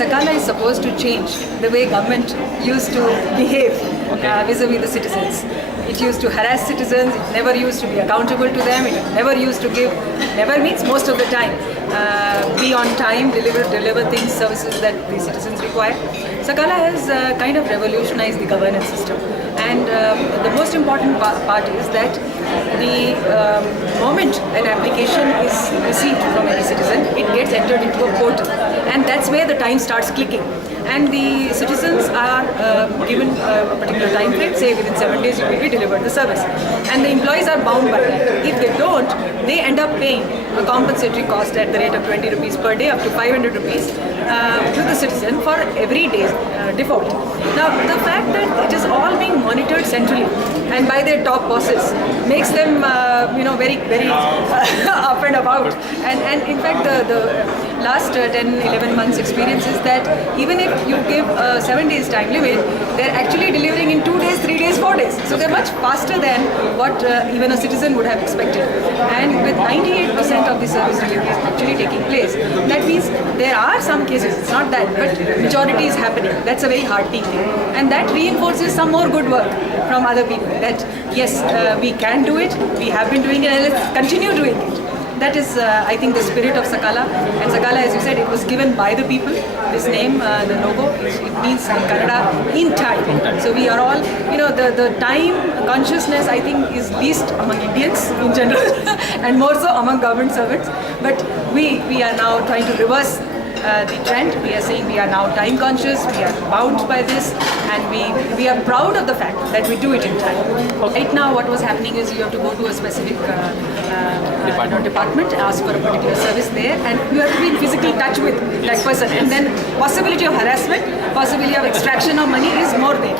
Sakala is supposed to change the way government used to behave vis-a-vis the citizens. It used to harass citizens, it never used to be accountable to them, it never used to give, never means most of the time, be on time, deliver things, services that the citizens require. Sakala has kind of revolutionized the governance system. And the most important part is that the moment an application is received from any citizen, it gets entered into a portal. And that's where the time starts clicking. And the citizens are given a particular time frame, say within 7 days you will be delivered the service. And the employees are bound by that. If they don't, they end up paying a compensatory cost at the rate of 20 rupees per day up to 500 rupees to the citizen for every day's default. Now, the fact that it is all being monitored centrally and by their top bosses makes them, very up and about. And in fact, the last 10-11 months experience is that even if you give a 7 days time limit, they're actually delivering in 2 days, 3 days, 4 days. So they're much faster than what even a citizen would have expected. And with 98% of the service delivery is actually taking place, that means there are some cases, it's not that, but majority is happening. That's a very heartening thing. And that reinforces some more good work from other people, that yes, we can do it, we have been doing it, and let's continue doing it. That is, I think, the spirit of Sakala. And Sakala, as you said, it was given by the people. This name, the logo, it means in Kannada, in time. So we are all, the time consciousness, I think, is least among Indians in general, and more so among government servants. But we are now trying to reverse the trend. We are saying we are now time conscious, we are bound by this, and we are proud of the fact that we do it in time. Right now what was happening is you have to go to a specific department, ask for a particular service there, and you have to be in physical touch with that person, and then possibility of harassment, possibility of extraction of money is more there.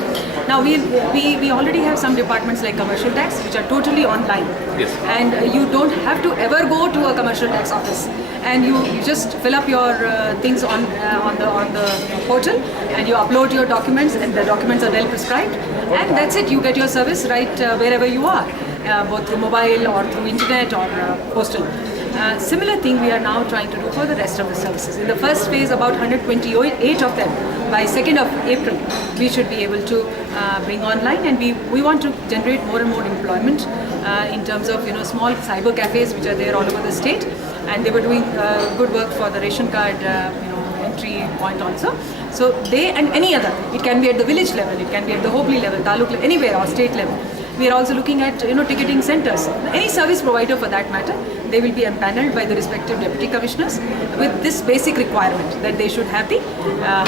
Now we already have some departments like commercial tax which are totally online. Yes. And you don't have to ever go to a commercial tax office, and you just fill up your things on the portal, and you upload your documents, and the documents are well prescribed, and that's it. You get your service right wherever you are, both through mobile or through internet or postal. Similar thing we are now trying to do for the rest of the services. In the first phase, about 128 of them, by 2nd of April, we should be able to bring online, and we want to generate more and more employment in terms of small cyber cafes which are there all over the state, and they were doing good work for the ration card entry point also. So they and any other, it can be at the village level, it can be at the Hobli level, Taluk level, anywhere, or state level. We are also looking at ticketing centers. Any service provider for that matter, they will be empaneled by the respective deputy commissioners with this basic requirement that they should have the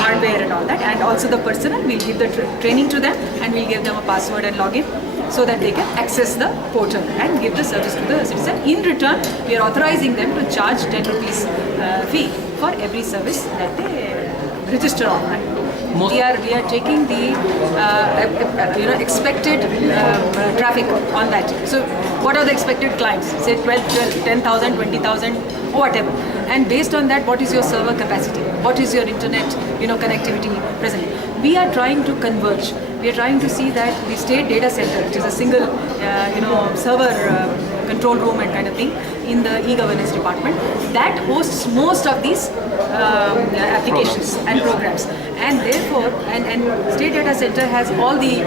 hardware and all that, and also the personnel. We'll give the training to them, and we'll give them a password and login so that they can access the portal and give the service to the citizen. In return, we are authorizing them to charge 10 rupees fee for every service that they register online. We are taking the expected traffic on that. So what are the expected clients? Say 10,000, 20,000, or whatever. And based on that, what is your server capacity? What is your internet connectivity presently? We are trying to converge. We are trying to see that the state data center, which is a single server control room and kind of thing in the e-governance department, that hosts most of these applications and programs. And therefore, and state data center has all the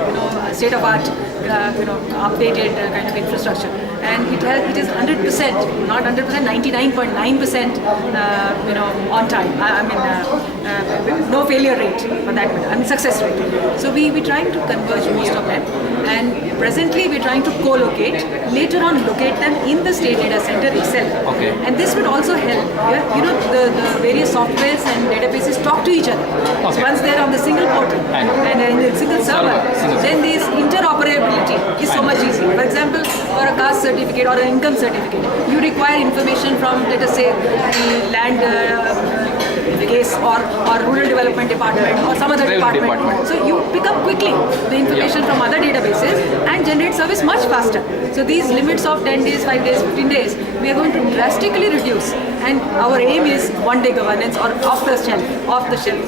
state-of-art updated kind of infrastructure, and it is 100%, not 100%, 99.9% on time. No failure rate for that matter. Success rate. So we trying to converge most of them, and presently we're trying to co-locate. Later on, locate them in the state data center itself. Okay. And this would also help. The various softwares and databases talk to each other. Okay. So once they're on the single portal and in the single server, then this interoperability is so much easier. For example, for a caste certificate or an income certificate, you require information from, let us say, the land case or rural development department or some other department. So you pick up quickly the information from other databases and generate service much faster. So these limits of 10 days, 5 days, 15 days, we are going to drastically reduce. And our aim is one-day governance or off-the-shelf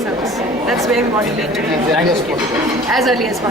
service. That's where we want to lead to. Thank you. As early as possible.